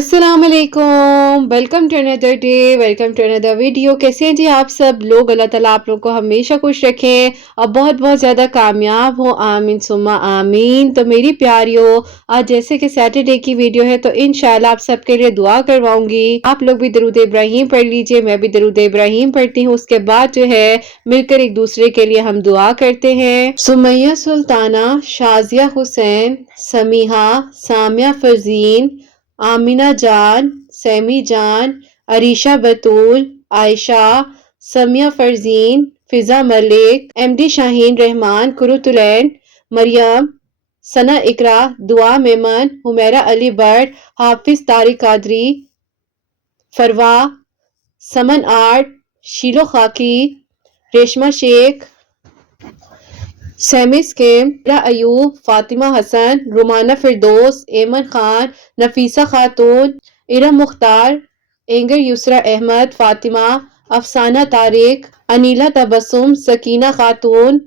अस्सलाम वालेकुम, welcome to another day, welcome to another video. कैसे हैं जी आप सब लोग? अल्लाह ताला आप लोग को हमेशा खुश रखें और बहुत बहुत ज़्यादा कामयाब हो, आमीन सुम्मा आमीन। तो मेरी प्यारियों, आज जैसे कि सैटरडे की वीडियो है तो इंशाल्लाह आप सबके लिए दुआ करवाऊंगी। आप लोग भी दरूद इब्राहिम पढ़ लीजिए, मैं भी दरूद इब्राहिम पढ़ती हूँ। उसके बाद जो है मिलकर एक दूसरे के लिए हम दुआ करते हैं। सुमैया सुल्ताना, शाजिया हुसैन, समीहा, सामिया फरजीन, आमिना जान, सैमी जान, अरीशा बतूल, आयशा, समिया फरजीन, फिजा मलिक, एमडी शाहीन रहमान, कुरुतुलैन, मरियम, सना इकरा, दुआ मेमन, हुमैरा अली बट, हाफिज तारिक कादरी, फरवा, समन आर्ट, शीलो खाकी, रेशमा शेख, सैमी स्केम, अयूब, फातिमा हसन, रुमाना फिरदौस, एमन खान, नफीसा खातून, इरम मुख्तार, एंगर Yusra Ahmed, Fatima, Afsana Tariq, Anila Tabassum, Sakina Khatoon,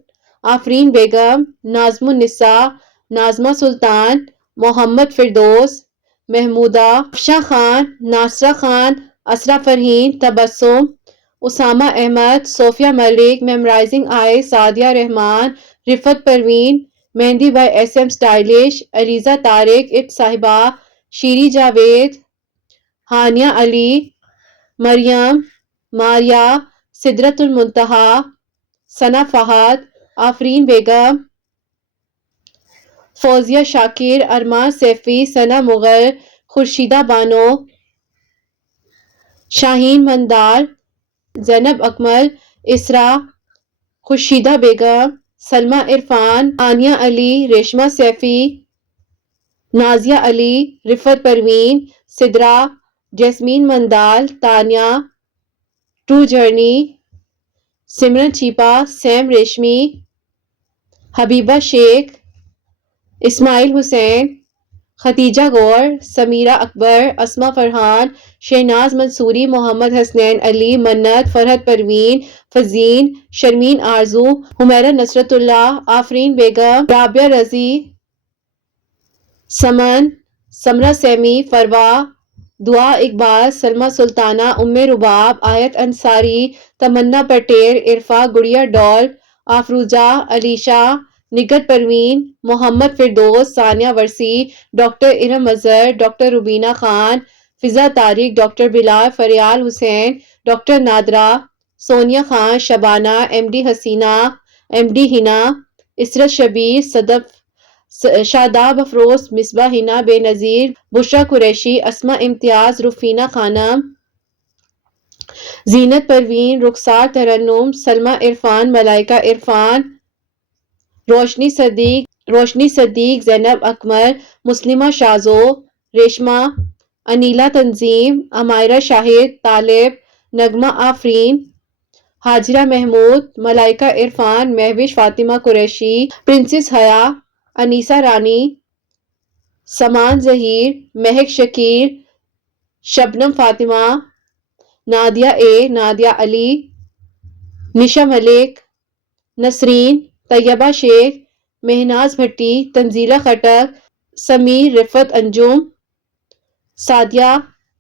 Afreen Begum, Nazmunnisa, Nazma Sultan, Mohammad Firdous, Mehmooda, Afsha Khan, Nasra Khan, Asra Farheen, Tabassum, Usama Ahmed, Sofia Malik, mesmerizing eye, Sadia Rehman, Riffat Parveen, mehndi by SM stylish, Aliza Tariq, इट साहिबा, शीरी जावेद, हानिया अली, मरियम, मारिया, सिदरतुल मुंतहा, सना फहद, आफरीन बेगम, फौजिया शाकिर, अरमान सैफी, सना Mughal, खुर्शीदा Bano, Shaheen Mandar, Zainab Akmal, Isra, Khursheeda Begum, Salma Irfan, Aniya Ali, Reshma Saifi, Nazia Ali, Riffat Parveen, Sidra, Jasmine Mandal, Tania, true journey, Simran Chipa, Sam Reshmi, Habiba Shaikh, Ismail Hussain, Khatija Gaur, Sameera Akbar, Asma Farhan, Shahnaz Mansoori, Mohammad Hasnain Ali, Mannat, Farhat Parveen, फजीन, Sharmin आरजू, हुमैरा नसरतुल्लाह, आफरीन बेगम, राबिया रजी, समन, समरा सैमी, फरवा, दुआ इकबाल, सलमा सुल्ताना, उम्मे रुबाब, आयत अंसारी, तमन्ना Patel, Irfa, Gudiya doll, Afrooza, Alisha, Nighat Parveen, Mohammad Firdous, Sania Warsi, doctor Iram Azhar, doctor Rubina Khan, Fiza Tariq, doctor Bilal, Fariyal Hussain, doctor Nadra, Sonia Khan, Shabana, MD Haseena, MD Hina, Ishrat Shabbir, Sadaf, Shadab Afroz, Misba Hina, Benazir, Bushra Qureshi, Asma Imtiaz, Rufina Khanam, Zeenat Parveen, Rukhsar Tarannum, Salma Irfan, Malaika Irfan, Roshni Sadiq, Zainab Akmal, Muslima Shajo, Reshma, Anila Tanzeem, Amaira Shahid, Talib, Nagma Afreen, हाजिरा महमूद, मलाइका इरफान, महविश फातिमा कुरैशी, प्रिंसेस हया, अनीसा रानी, समान जहीर, महक शकीर, शबनम फातिमा, नादिया नादिया अली, निशा मलिक, नसरीन, तैयबा शेख, मेहनाज भट्टी, तंजीला खटक, Sameer, Rifat Anjum, Sadia,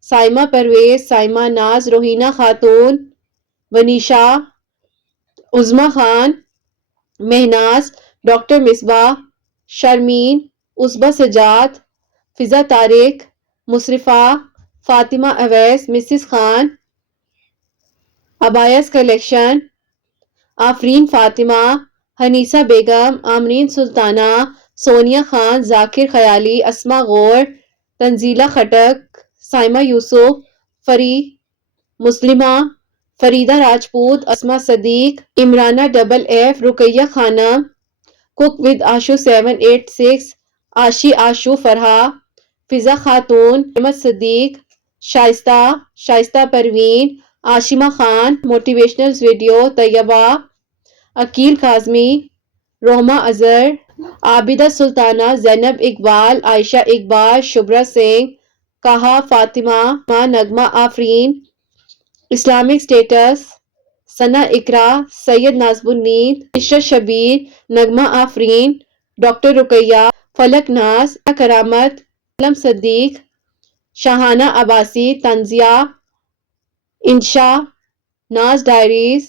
Saima Parvez, Saima Naz, Rohina Khatoon, Vanisha, Uzma Khan, Mehnaz, doctor Misba, Sharmeen, Usba Sajjad, Fiza Tariq, Musrifa, Fatima Awais, Mrs Khan, Abayas collection, Afreen Fatima, Hanisa Begum, Amreen Sultana, Sonia Khan, Zakir Khayali, Asma Gaur, Tanzeela Khattak, Saima Yusuf, Fari, Muslima, Farida Rajput, Asma Sadiq, Imrana FF, Ruqaiya Khanam, cook with Ashu 786, Ashi Ashu Farha, Fiza Khatoon, Ahmed Sadiq, Shaista Parveen, Ashima Khan, motivational video, Tayyaba, Aqeel Kazmi, Rohma Azhar, Abida Sultana, Zainab Iqbal, Ayesha Iqbal, Shubhra Singh, कहा, फातिमा, नगमा आफरीन, इस्लामिक स्टेटस, सना इकरा, सैयद नाज़मुन्नीद, इशरत शबीर, नगमा आफरीन, डॉक्टर रुकैया, फलक नाज, करामत, अलम सदीक, شاہانہ عباسی، تنزیہ، انشا، ناز ڈائریز،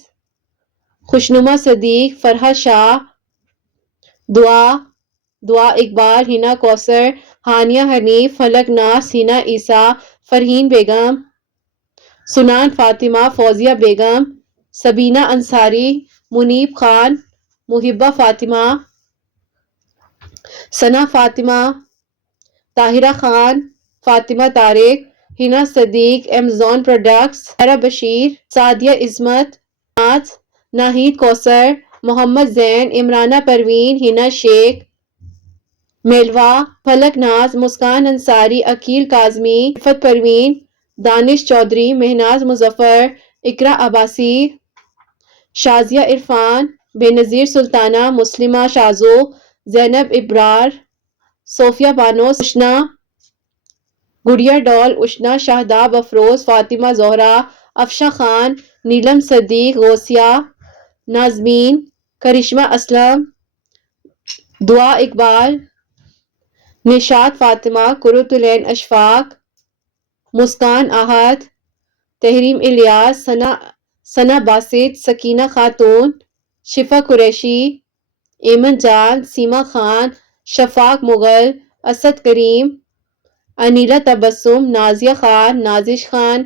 خوشنما صدیق، فرحت شاہ، دعا اقبال، ہنا کوثر، ہانیہ حنیف، فلک ناز، ہنا عیسیٰ، فرحین بیگم، سنان فاطمہ، فوزیہ بیگم، سبینہ انصاری، منیب خان، محبہ فاطمہ، ثنا فاطمہ، طاہرہ خان، فاطمہ طارق، ہنا صدیق، ایمیزون پروڈکٹس، ہیرا بشیر، سعدیہ عصمت، ناز، ناہید کوثر، محمد زین، عمرانہ پروین، ہنا شیخ، میلوا، فلک ناز، مسکان انصاری، عقیل کاظمی، رفت پروین، دانش چودھری، مہناز مظفر، اقرا عباسی، شازیہ عرفان، بے نظیر سلطانہ، مسلمہ شازو، زینب ابرار، صوفیہ بانو، اشنا، گڑیا ڈول، اشنا، شہداب افروز، فاطمہ زہرا، افشاں خان، نیلم صدیق، غوثیہ، نازمین، کرشمہ اسلم، دعا اقبال، نشاط فاطمہ، قرۃ العین اشفاق، مسکان احد، تحریم الیاس، ثنا باسط، سکینہ خاتون، شفا قریشی، ایمن جان، سیما خان، شفاق مغل، اسد کریم، انیلا تبسم، نازیہ خان، نازش خان،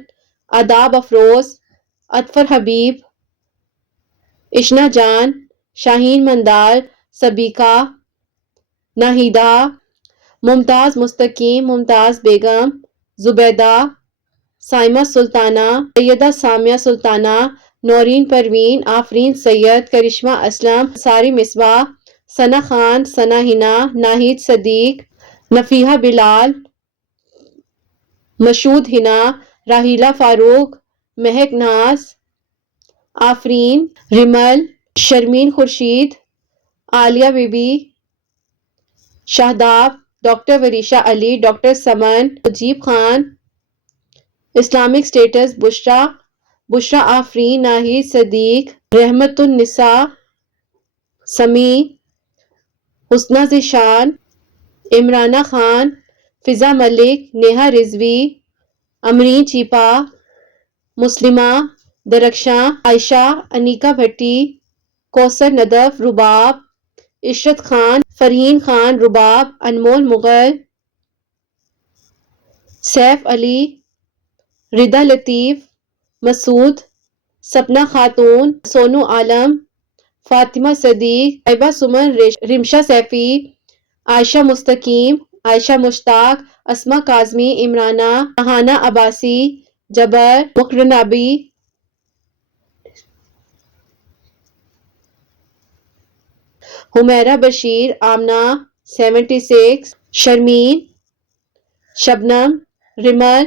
آداب افروز، اطفر حبیب، اشنا جان، شاہین مندال، سبیکہ، ناہیدہ، ممتاز مستقیم، ممتاز بیگم، زبیدہ، سائمہ سلطانہ، سیدہ سامیہ سلطانہ، نورین پروین، آفرین سید، کرشمہ اسلم، ساری مصباح، ثنا خان، ثنا ہنا، ناہید صدیق، نفیحہ بلال، مشہود ہنا، Raheela Farooq, Mehak Naz, Afreen, Rimal, Sharmeen Khursheed, Aliya Bibi, Shahdab, doctor Warisha Ali, doctor Saman, Mujeeb Khan, Islamic status, بشرا آفرین، ناہید صدیق، رحمت النساء، سمیع، حسنہ ذیشان، عمرانہ خان، فضا ملک، نیہا رضوی، امرین چیپا، مسلمہ، درخشاں، عائشہ، انیکا بھٹی، کوثر ندف، رباب، عشرت خان، فرحین خان، رباب، انمول مغل، سیف علی، ردا لطیف، مسعود، سپنا خاتون، سونو عالم، فاطمہ صدیق، طیبہ سمن، رمشا سیفی، عائشہ مستقیم، عائشہ مشتاق، اسما کاظمی، عمرانہ، شاہانہ عباسی، جبر، مقرنابی، حمیرہ بشیر، آمنہ، 76، شرمین، شبنم، ریمل،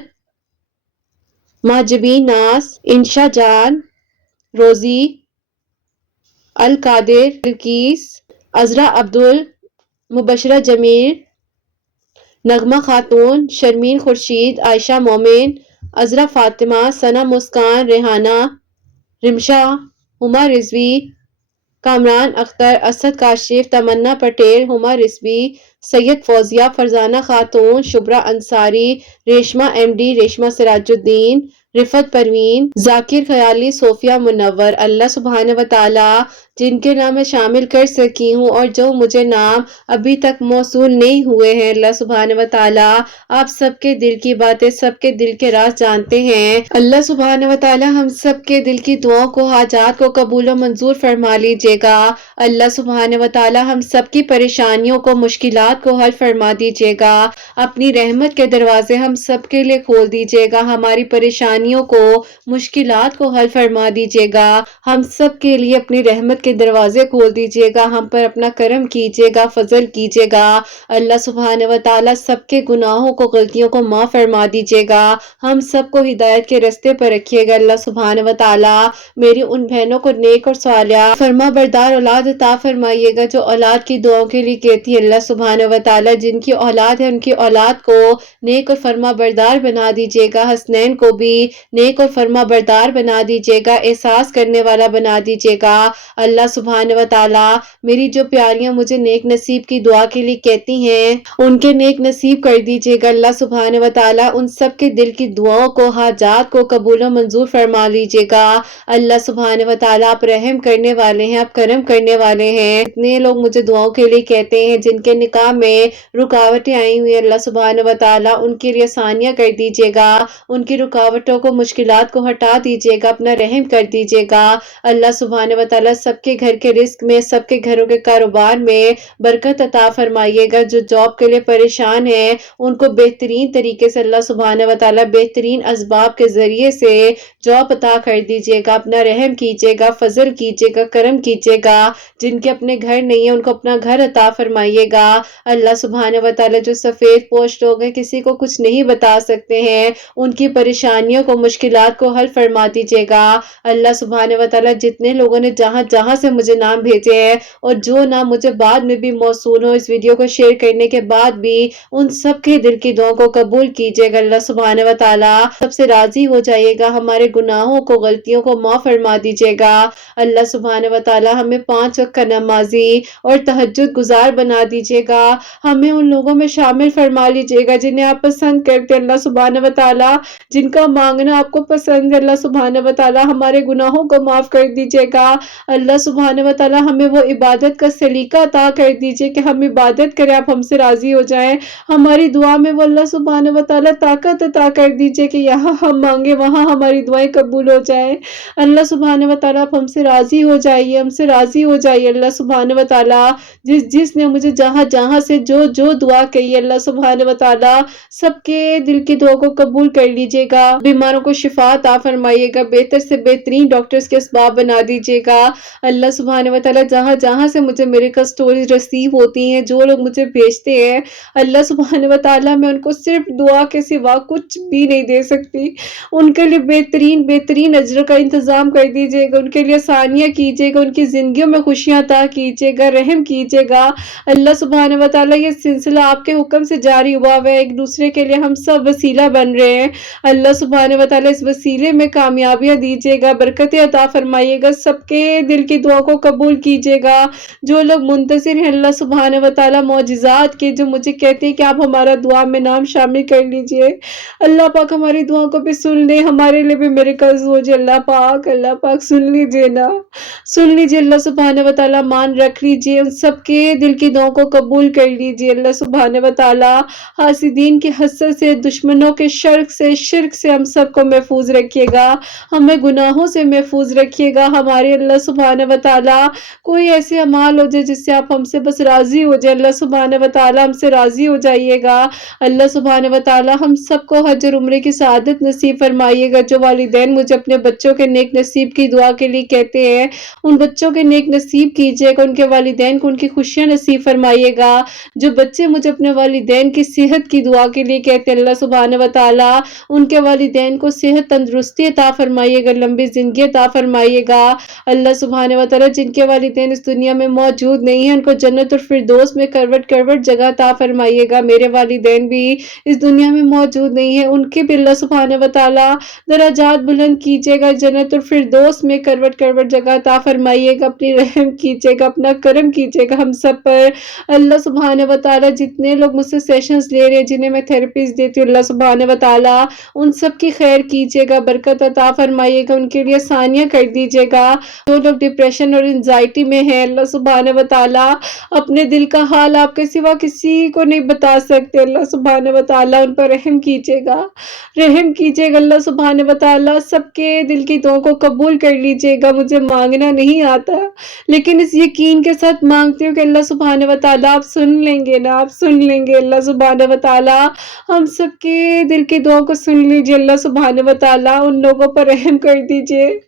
مہجبین ناز، انشا جان، روزی، القادر، بلقیس، عذرا عبدل، مبشرہ جمیل، نغمہ خاتون، شرمین خورشید، عائشہ مومن، عذرا فاطمہ، ثنا مسکان، ریحانہ، رمشا، ہما رضوی، کامران اختر، اسد کاشف، تمنا پٹیل، ہما رضوی، سید فوزیہ، فرزانہ خاتون، شبرا انصاری، ریشمہ ایم ڈی، ریشمہ سراج الدین، رفت پروین، ذاکر خیالی، صوفیہ منور۔ اللہ سبحانہ وتعالی جن کے نام میں شامل کر سکی ہوں اور جو مجھے نام ابھی تک موصول نہیں ہوئے ہیں، اللہ سبحانہ وتعالی آپ سب کے دل کی باتیں، سب کے دل کے راز جانتے ہیں۔ اللہ سبحانہ وتعالی ہم سب کے دل کی دعاؤں کو، حاجات کو قبول و منظور فرما لیجیے گا۔ اللہ سبحانہ وتعالی ہم سب کی پریشانیوں کو، مشکلات کو حل فرما دیجیے گا۔ اپنی رحمت کے دروازے ہم سب کے لیے کھول دیجیے گا، ہماری پریشانیوں کو، مشکلات کو حل فرما دیجیے گا۔ ہم سب کے لیے اپنی رحمت کے دروازے کھول دیجیے گا، ہم پر اپنا کرم کیجیے گا، فضل کیجیے گا۔ اللہ سبحانہ وتعالی سب کے گناہوں کو، غلطیوں کو معاف فرما دیجیے گا، ہم سب کو ہدایت کے راستے پر رکھیے گا۔ اللہ سبحانہ وتعالی میری ان بہنوں کو نیک اور صالحہ، فرما بردار اولاد عطا فرمائیے گا جو اولاد کی دعاؤں کے لیے کہتی ہے۔ اللہ سبحانہ सुभान व तआला जिनकी औलाद है उनकी औलाद को नेक और फर्मा बरदार बना दीजिएगा। हसनैन को भी नेक और फर्मा बरदार बना दीजिएगा, एहसास करने वाला बना दीजिएगा। अल्लाह सुभान व तआला मेरी जो प्यारियां मुझे नेक नसीब की दुआ के लिए कहती हैं उनके नेक नसीब कर दीजिएगा। अल्लाह सुभान व तआला उन सब के दिल की दुआओं को, हाजात को कबूल और मंजूर फरमा लीजिएगा। अल्लाह सुभान व तआला आप रहम करने वाले हैं, आप करम करने वाले हैं। इतने लोग मुझे दुआओं के लिए कहते हैं जिनके निकाह में रुकावटें आई हुई हैं, अल्लाह सुभान व तआला उनके लिए आसानियां कर दीजिएगा, उनकी रुकावटों को, मुश्किलात को हटा दीजिएगा, अपना रहम कर दीजिएगा। अल्लाह सुभान व तआला सबके घर के रिस्क में, सबके घरों के कारोबार में बरकत अता फरमाइएगा। जो जॉब के लिए परेशान है उनको बेहतरीन तरीके से अल्लाह सुभान व तआला बेहतरीन असबाब के जरिए से जॉब अता कर दीजिएगा, अपना रहम कीजिएगा, फजल कीजिएगा, करम कीजिएगा। जिनके अपने घर नहीं है उनको अपना घर अता फरमाइएगा। अल्लाह सुभान व तआला जो सफेद पोश लोग हैं, किसी को कुछ नहीं बता सकते हैं, उनकी परेशानियों को, मुश्किलात को हल फरमा दीजिएगा। अल्लाह सुभान व तआला जितने लोगों ने जहां जहां से मुझे नाम भेजे हैं और जो नाम मुझे बाद में भी मौसूल हो, इस वीडियो को शेयर करने के बाद भी उन सब के दिल की दुआओं को कबूल कीजिएगा। अल्लाह सुभान व तआला सबसे राजी हो जाइएगा, हमारे गुनाहों को, गलतियों को माफ फरमा दीजिएगा। अल्लाह सुभान व तआला हमें 5 वक्त का नमाजी और तहज्जुद गुजार बना दीजिएगा। हमें उन लोगों में शामिल फरमा लीजिएगा जिन्हें आप पसंद करते हैं। अल्लाह सुभान व तआला जिनका मांगना आपको पसंद है, अल्लाह सुभान व तआला हमारे गुनाहों को माफ कर दीजिएगा। अल्लाह सुभान व तआला हमें वो इबादत का सलीका अता कर दीजिए कि हम इबादत करें, आप हमसे राजी हो जाएं। हमारी दुआ में वो अल्लाह सुभान व तआला ताकत अता कर दीजिए कि यहाँ हम मांगे वहाँ हमारी दुआएं कबूल हो जाएं। अल्लाह सुभान व तआला आप हमसे राजी हो जाइए, हमसे राजी हो जाइए। अल्लाह सुभान व तआला जिसने मुझे जहाँ जहाँ से जो जो दुआ कही है, अल्लाह सुभान व तआला सबके दिल की दुआ को कबूल कर लीजिएगा। बीमारों को शिफा अता फरमाइएगा, बेहतर से बेहतरीन डॉक्टर्स के असबाब बना दीजिएगा। अल्लाह सुभान व तआला जहाँ जहाँ से मुझे मेडिकल स्टोरीज रिसीव होती हैं, जो लोग मुझे भेजते हैं, अल्लाह सुभान व तआला मैं उनको सिर्फ दुआ के सिवा कुछ भी नहीं दे सकती। उनके लिए बेहतरीन बेहतरीन अजर का इंतजाम कर दीजिएगा, उनके लिए आसानियाँ कीजिएगा, उनकी जिंदगियों में खुशियाँ अता कीजिएगा, रहम कीजिएगा। अल्लाह सुभान व तआला ये सिलसिला आपके हुक्म से जारी हुआ है, एक दूसरे के लिए हम सब वसीला बन रहे हैं। अल्लाह सुभान व तआला इस वसीले में कामयाबियां दीजिएगा, बरकतें अता फरमाइएगा, सबके दिल की दुआ को कबूल कीजिएगा। जो लोग मुंतज़िर हैं अल्लाह सुभान व तआला मौजिज़ात के, जो मुझे कहते हैं कि आप हमारा दुआ में नाम शामिल कर लीजिए, अल्लाह पाक हमारी दुआ को भी सुन ले, हमारे लिए भी मिरेकल्स हो जाए। अल्लाह पाक सुन लीजिए ना, सुन लीजिए। अल्लाह सुभान व तआला मान रख लीजिए, उन सबके दिल की दुआओं को कबूल कर लीजिए। अल्लाह सुभान व तआला हासिदीन के हसद से, दुश्मनों के शिर्क से हम सबको महफूज रखिएगा, हमें गुनाहों से महफूज रखिएगा। हमारे अल्लाह सुभान व तआला कोई ऐसे अमाल हो जाए जिससे आप हमसे बस राजी हो जाए, अल्लाह सुभान व तआला हमसे राजी हो जाइएगा। अल्लाह सुभान व तआला हम सबको हज और उम्रे की सआदत नसीब फरमाइएगा। जो वालिदैन मुझे अपने बच्चों के नेक नसीब की दुआ के लिए कहते हैं, उन बच्चों के नेक नसीब कीजिएगा, उनके वालिदैन को उनकी खुशियां नसीब फरमाइएगा। जो बच्चे मुझे अपने वालिदैन की सेहत की दुआ के लिए कहते हैं, अल्लाह सुभान व तआला उनके वालिदैन को सेहत, तंदुरुस्ती अता फरमाइएगा, लंबी जिंदगी अता फरमाइएगा। अल्लाह सुभान व तआला जिनके वालिदैन इस दुनिया में मौजूद नहीं है उनको जन्नत और फिरदौस में करवट करवट जगह अता फरमाइएगा। मेरे वालिदैन भी इस दुनिया में मौजूद नहीं है, उनके भी अल्लाह सुभान व तआला दराजात बुलंद कीजिएगा, जन्नत और फिरदौस में करवट करवट जगह अता फरमाइएगा। अपनी रहम कीजिएगा, अपना करम कीजिएगा हम सब पर। अल्लाह सुभान व तआला जितने लोग मुझसे सेशंस ले रहे हैं, जिन्हें मैं थेरेपीज देती हूँ, अल्लाह सुभान व तआला उन सब की खैर कीजिएगा, बरकत अता फरमाइएगा, उनके लिए आसानियां कर दीजिएगा। जो लोग डिप्रेशन और एंजाइटी में हैं, अल्लाह सुभान व तआला अपने दिल का हाल आपके सिवा किसी को नहीं बता सकते, अल्लाह सुभान व तआला उन पर रहम कीजिएगा, रहम कीजिएगा। अल्लाह सुभान व तआला सबके दिल की दुआओं को कबूल कर लीजिएगा। मुझे मांगना नहीं आता, लेकिन इस यकीन के साथ मांगती हूँ कि अल्लाह सुभान व तआला आप सुन लेंगे ना, आप सुन लेंगे। अल्लाह सुभान व तआला हम सबके दिल की दुआओं को सुन लीजिए। अल्लाह सुभान व तआला उन लोगों पर रहम कर दीजिए,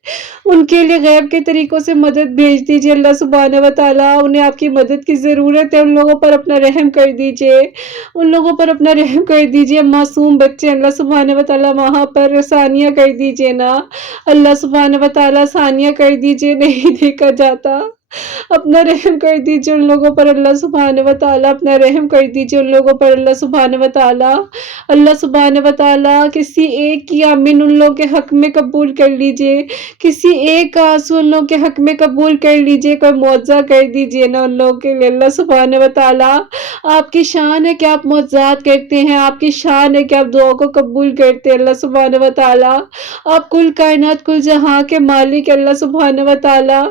उनके लिए गैब के तरीकों से मदद भेज दीजिए। अल्लाह सुभान व तआला उन्हें आपकी मदद की ज़रूरत है, उन लोगों पर अपना रहम कर दीजिए, उन लोगों पर अपना रहम कर दीजिए। मासूम बच्चे, अल्लाह सुभान व तआला वहाँ पर आसानियाँ कर दीजिए ना, अल्लाह सुभान व तआला आसानियाँ कर दीजिए। नहीं देखा जाता, अपना रहम कर दीजिए उन लोगों पर अल्लाह सुब्हानहू व तआला, अपना रहम कर दीजिए उन लोगों पर अल्लाह सुब्हानहू व तआला। अल्लाह सुब्हानहू व तआला किसी एक की आमीन उन लोगों के हक में कबूल कर लीजिए, किसी एक का आंसू उन लोगों के हक में कबूल कर लीजिए, कोई मुआवजा कर दीजिए ना उन लोगों के लिए अल्लाह सुब्हानहू व तआला। आपकी शान है कि आप मुआवजात करते हैं, आपकी शान है कि आप दुआ को कबूल करते हैं अल्लाह सुब्हानहू व तआला। आप कुल कायनात कुल जहां के मालिक अल्लाह सुब्हानहू व तआला।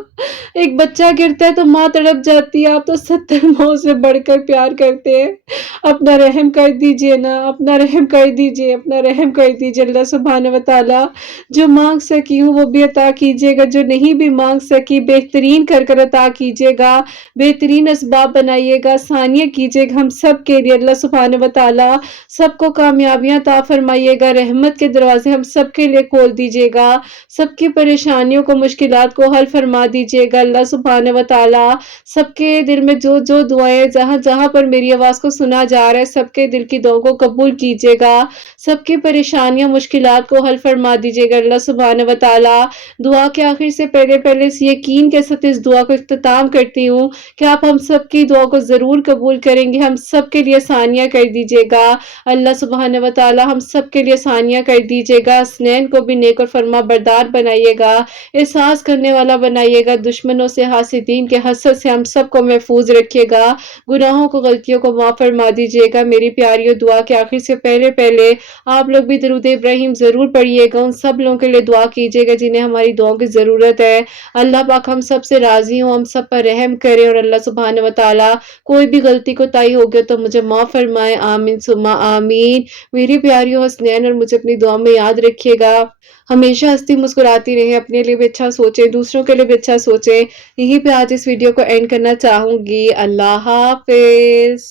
एक बच्चा गिरता है तो माँ तड़प जाती है, आप तो 70 माँओं से बढ़कर प्यार करते हैं। अपना रहम कर दीजिए ना, अपना रहम कर दीजिए, अपना रहम कर दीजिए अल्लाह सुब्हानहू व तआला। जो माँग सकी हूँ वो भी अता कीजिएगा, जो नहीं भी माँग सकी बेहतरीन कर कर अता कीजिएगा, बेहतरीन असबाब बनाइएगा, आसानियाँ कीजिएगा हम सब के लिए अल्लाह सुब्हानहू व तआला। सबको कामयाबियाँ अता फरमाइएगा, रहमत के दरवाजे हम सब के लिए खोल दीजिएगा, सबकी परेशानियों को मुश्किलात को हल फरमा दीजिएगा अल्लाह सुब्हानहू व तआला। सबके दिल में जो दुआएं जहां पर मेरी आवाज को सुना जा रहा है, सबके दिल की दुआओं को कबूल कीजिएगा, सबकी परेशानियां मुश्किलात को हल फरमा दीजिएगा अल्लाह सुब्हानहू व तआला। दुआ के आखिर से पहले इस यकीन के साथ इस दुआ को इख्तिताम करती हूँ कि आप हम सबकी दुआ को जरूर कबूल करेंगे, हम सब के लिए आसानियां कर दीजिएगा अल्लाह सुब्हानहू व तआला। हम सब के लिए आसानियां कर दीजिएगा, हसनैन को भी नेक और फरमा बरदार बनाइएगा, एहसास करने वाला बनाइएगा, दुश्मनों से हासिदीन के हसद से हम सबको महफूज रखिएगा, गुनाहों को गलतियों को माफ फरमा दीजिएगा। मेरी प्यारियों दुआ के आखिर से पहले आप लोग भी दरूद इब्राहिम जरूर पढ़िएगा, उन सब लोगों के लिए दुआ कीजिएगा जिन्हें हमारी दुआओं की जरूरत है। अल्लाह पाक हम सब से राजी हो, हम सब पर रहम करे और अल्लाह सुब्हानहू व तआला कोई भी गलती कोताही हो गया तो मुझे माफ फरमाए, आमीन सुम्मा आमीन। मेरी प्यारियों हसनैन और मुझे अपनी दुआ में याद रखिएगा, हमेशा हंसती मुस्कुराती रहे, अपने लिए भी अच्छा सोचे, दूसरों के लिए भी अच्छा सोचे। यहीं पे आज इस वीडियो को एंड करना चाहूंगी। अल्लाह हाफिज।